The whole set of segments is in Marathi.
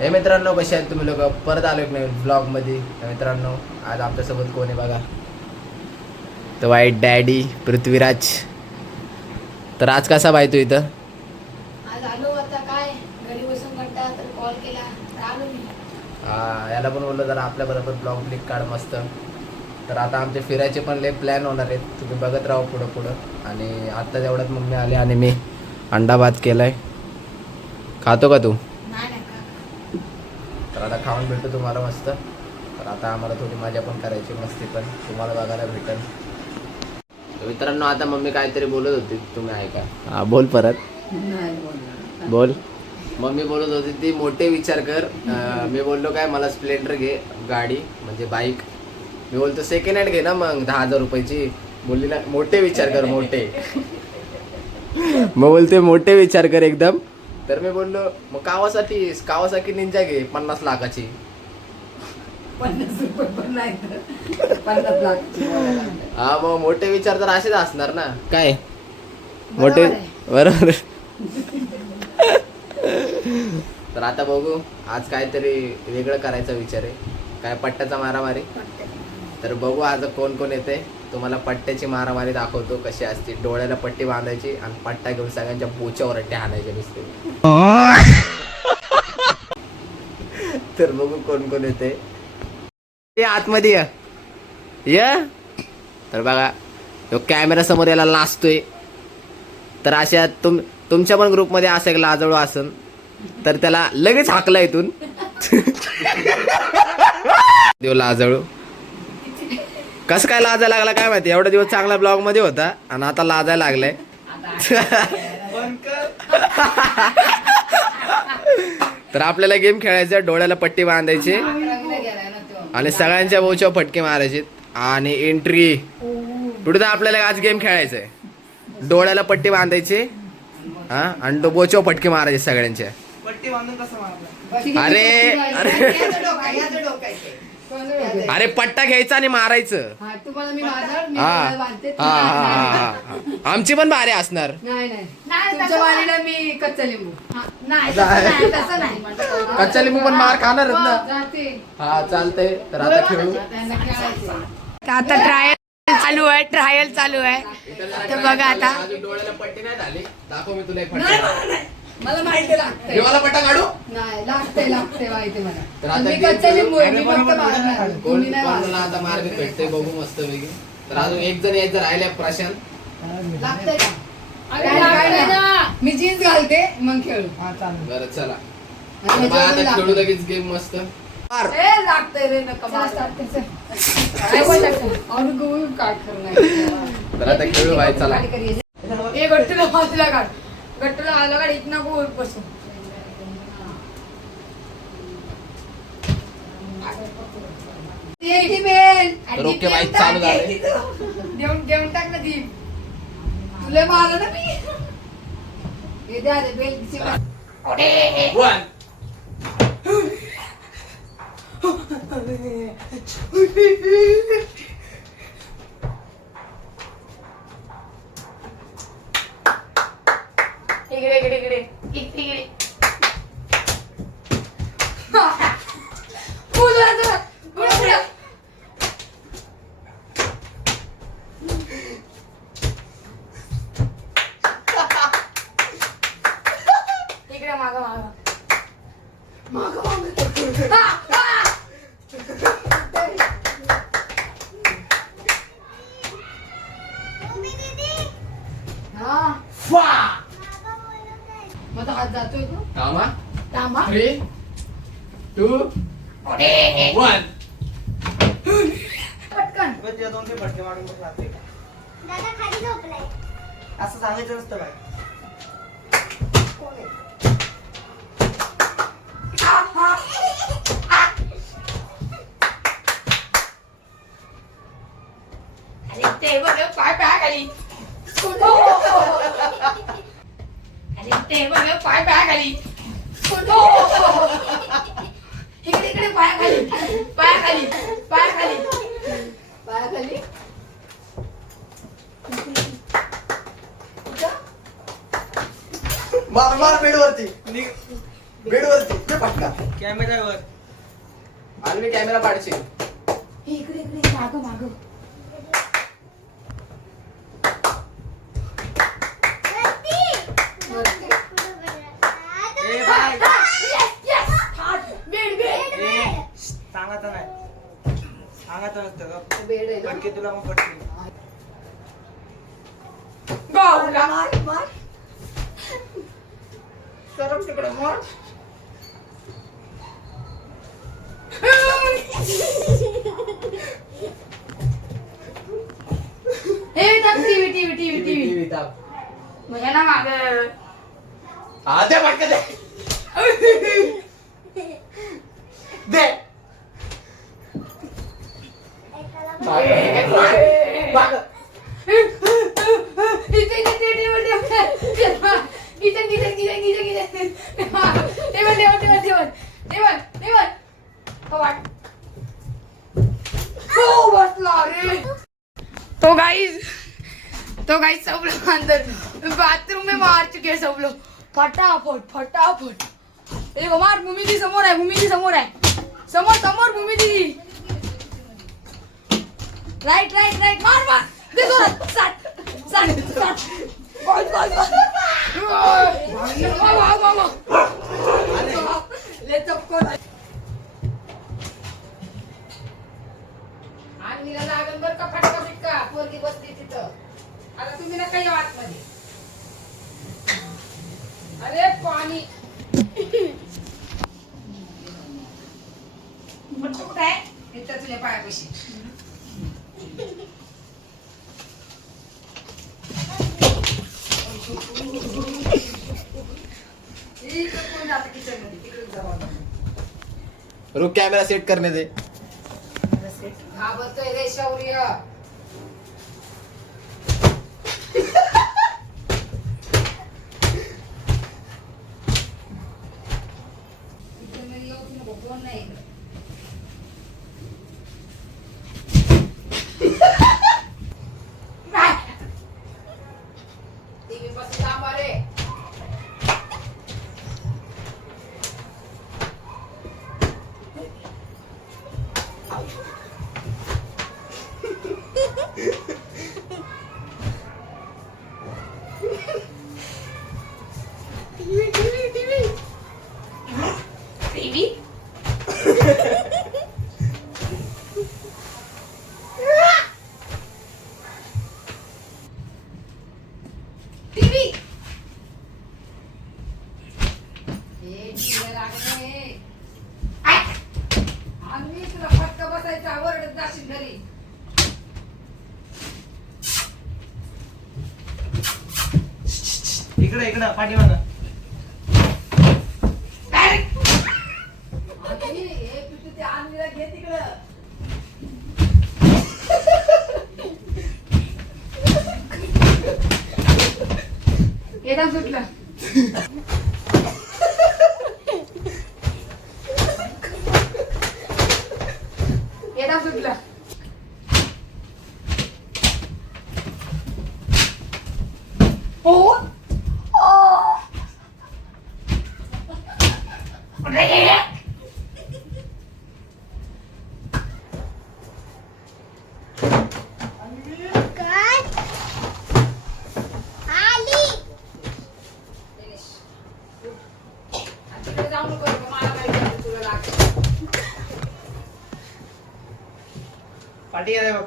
हे मित्रांनो, कसे आहेत तुम्ही लोक? परत आलो एक नवीन ब्लॉगमध्ये. मित्रांनो, आज आमच्यासोबत कोण आहे बघा, तर वाईट डॅडी पृथ्वीराज. तर आज कसा बाय तू इथं? आज आलो आता काय घरी बसून कंटाळा तर कॉल केला तर आलो मी. हा, याला पण बोललो जरा आपल्याबरोबर ब्लॉग क्लिक काढ मस्त. तर आता आमचे फिरायचे पण लय प्लॅन होणार आहेत, तुम्ही बघत राहा पुढं पुढं. आणि आत्ता तेवढ्यात मम्मी आली आणि मी अंडा भात केलाय. खातो का तू? नाही नाही का. तर आता खाऊन भेटतो तुम्हाला मस्त. तर आता आम्हाला थोडी मजा पण करायची, मस्ती पण तुम्हाला बघायला भेटेल. मित्रांनो, आता मम्मी काहीतरी बोलत होती, तुम्ही ऐका. हा, बोल परत. बोल. मम्मी बोलत होती ती मोठे विचार कर. मी बोललो काय, मला स्प्लेंडर घे गाडी, म्हणजे बाईक. मी बोलतो सेकंड हँड घे ना मग 10,000 रुपयाची. बोलली ना मोठे विचार कर, मोठे. मग बोलते मोठे विचार कर एकदम. तर मी बोललो मग कावासाठी निंजा घे 50 लाखाची. 50 रुपये पण नाही तर 50 लाख. हा, मग मोठे विचार तर असेच असणार ना काय. बरोबर मोठे आहे. बरोबर. तर आता बघू, आज काहीतरी वेगळं करायचा विचार आहे. काय पट्ट्याचा मारामारी. तर बघू आज कोण कोण येते. तुम्हाला पट्ट्याची मारामारी दाखवतो कशी असते. डोळ्याला पट्टी बांधायची आणि पट्टा घेऊन सगळ्यांच्या बोच्यावर अट्टे हाणायचे नुसते. तर बघू कोण कोण येते. ते आतमध्ये या. तर बघा, तो कॅमेरा समोर याला लाजतोय. तर अशा तुमच्या पण ग्रुपमध्ये असं एक लाजळू असन तर त्याला लगेच हाकला इथून. देव लाजळू कसं काय लाजायला लागला काय माहिती. एवढा दिवस चांगला ब्लॉग मध्ये होता आणि आता लाजायला लागलाय. तर आपल्याला गेम खेळायचा, डोळ्याला पट्टी बांधायची आणि सगळ्यांच्या बोच्या फटके मारायचे आणि एंट्री. पुढे तर आपल्याला आज गेम खेळायचंय. डोळ्याला पट्टी बांधायची हा, आणि तो बोचो फटके मारायचे सगळ्यांच्या. पट्टी बांधून कसं मारलं? अरे अरे पट्टा घ्यायचा आणि मारायचं. तुम्हाला मी माझं मी हा बांधते. हा हा. आमची पण भारी असणार. नाही नाही, तुमच्या तसं वाणीला मी कच्चा लिंबू. नाही तसं नाही. कच्चा लिंबू पण मार खाणारच ना. जाते. हा, चालतंय. तर आता खेळू. त्यांना खेळायचं. आता ट्रायल चालू आहे. तर बघा आता. अजून डोळ्याला पट्टी नाही झाली. दाखव मी तुला एक फटका. मला माहिती लागतंय. मी मला पट्टा काढू. नाही लागते माहिती मला. तर आता मी गेम कच्चा खेळू. लिंबू आहे, मी फक्त मारणार. कोण तुम्ही नाही कोणाला मारणार. आता मार्ग भेटते बघू मस्त पैकी. तर अजून एक जण यायचं राहिल्या, प्रशांत. लागतंय का? काय नाही. मी जीन्स घालते मग खेळू. हा चालेल. बरं चला. आणि मग आता ह्याच्यावर खेळू लगेच गेम मस्त. मार. लागतंय रे नका और गो काट करणार. तर आता खेळू भाई, चला. ए गट्टूला वाजला काढ. गट्टूला आला काढ. इथं नको बसू. तर ओके भाई, चालू झाले. देऊन टाक ना ती. तुला मारलं ना मी. हे द्या रे बेल. One. इकडे. इकडे मागं. माझा हात जातोय तो. थांबा. थांबा. 3, 2, 1. पटकन. तुझ्या 2-3 फटके मारून बस लागते. दादा खाली झोपलाय. असं सांगायचं नसतं बाय. अरे ते बघ पाय खाली. अरे ते बघ पाय खाली. इकडे पायाखाली. पायाखाली. मार बेडवर कॅमेऱ्यावर आणि मी कॅमेरा पाडशील. हे इकडे इकडे मागं मागं. ए बाय बेड बेड ए सांगायचं नाही सांगायचं नसतं गं. बेड आहे ना. फटके तुला मग फटके गावला मार मार. सरक तिकडे मार. हे टाक TV TV TV TV. TV ताप. म्हणजे ना मागं. हा दे पटकन दे. दे. मागं. इथे इथे table table. Kitchen kitchen kitchen kitchen kitchen. Table table table table table table. Kawat. हो बसला रे. तो गाइस सब लोग अंदर बाथरूम में मार चुके हैं सब लोग. फटाफट फटाफट. देखो मार. भूमी दी समोर आहे. भूमी दी समोर आहे. समोर समोर भूमी दी. Right right right. मार मार. देखो साठ साठ साठ. गोल गोल गोल. ले चपको. आणि लागल बर का फटका बिटका. पोरगी बसली तिथं. आता तुम्ही नका या आतमध्ये. अरे पाणी. बट्टू कुठं आहे? इथं तुझ्या पायापाशी. इकडं कोण जातं किचनमध्ये? तिकडे जाऊ आता. रुक कॅमेरा सेट करने दे. घाबरतोय रे शौर्य. कोण नाही. टीव्ही पासून लांब रे. टीव्ही. हे टीव्ही लागले. आम्ही तुला फटका बसायचा. ओरडत जाशील घरी. इकडे इकडे पाठीमागं. आधी हे पिटू ते आणलेला घे तिकडं. येतात सुटलं. येतात सुटलं. हो तिकडे जाऊ नको. मला माहिती आहे तुला लागतं. पाठी आहे बघ.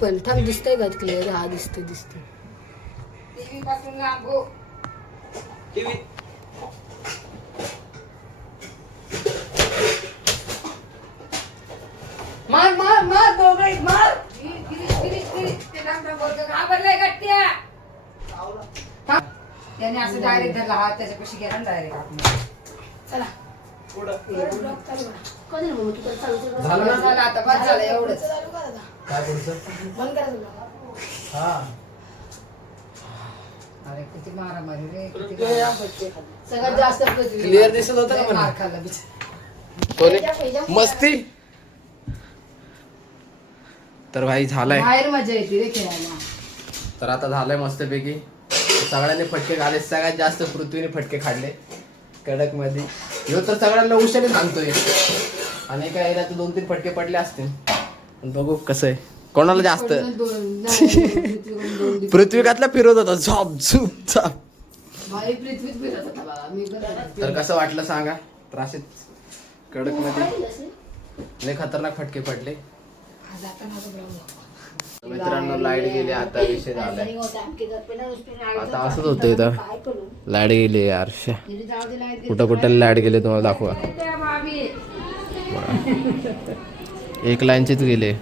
पण थांब दिसतंय का क्लिअर? हा दिसतोय दिसतोय. टीव्ही पासून लांब हो. टीव्ही मार मार मार दोघे मार. गिरीश गिरीश गिरीश. ते डांगडा बोलतो घाबरलाय गट्ट्या. त्याने असं डायरेक्ट धरला हात त्याच्यापाशी गेला डायरेक्ट आपण. चला ब्लॉग चालू करा. झालं ना झालं आता बस झालं एवढंच. चालू करा आता. काय पुढचं बंद करा ब्लॉग. हा अरे किती मारामारी रे किती मारामारी. सगळ्यात जास्त पृथ्वी. क्लिअर दिसत होतं का लय मला? मार खाल्ला बिचारा. कोणी मस्ती तर भाई झालंय. बाहेर मजा येते रे खेळायला. तर आता झालंय मस्तपैकी. सगळ्यांनी फटके खाल्ले. सगळ्यात जास्त पृथ्वीने फटके खाल्ले कडक मध्ये. ह्यो तर सगळ्यांना उशाने सांगतोय आणि काय याला तर 2-3 फटके पडले असतील. पण बघू कसं आहे कोणाला जास्त. पृथ्वीकातला फिरत होता झॉप झूप झाप. भाई पृथ्वीत फिरत होता बाबा. मी पण तर कसं वाटलं सांगा. तर असेच कडक मध्ये लय खतरनाक फटके पडले. मित्रांनो लाईट गेली आता विषय झालाय. आता असंच होतं इथं. लाईट गेली यार. कुठं कुठं लाईट गेली तुम्हाला दाखवा. एक लाईनचीच गेले.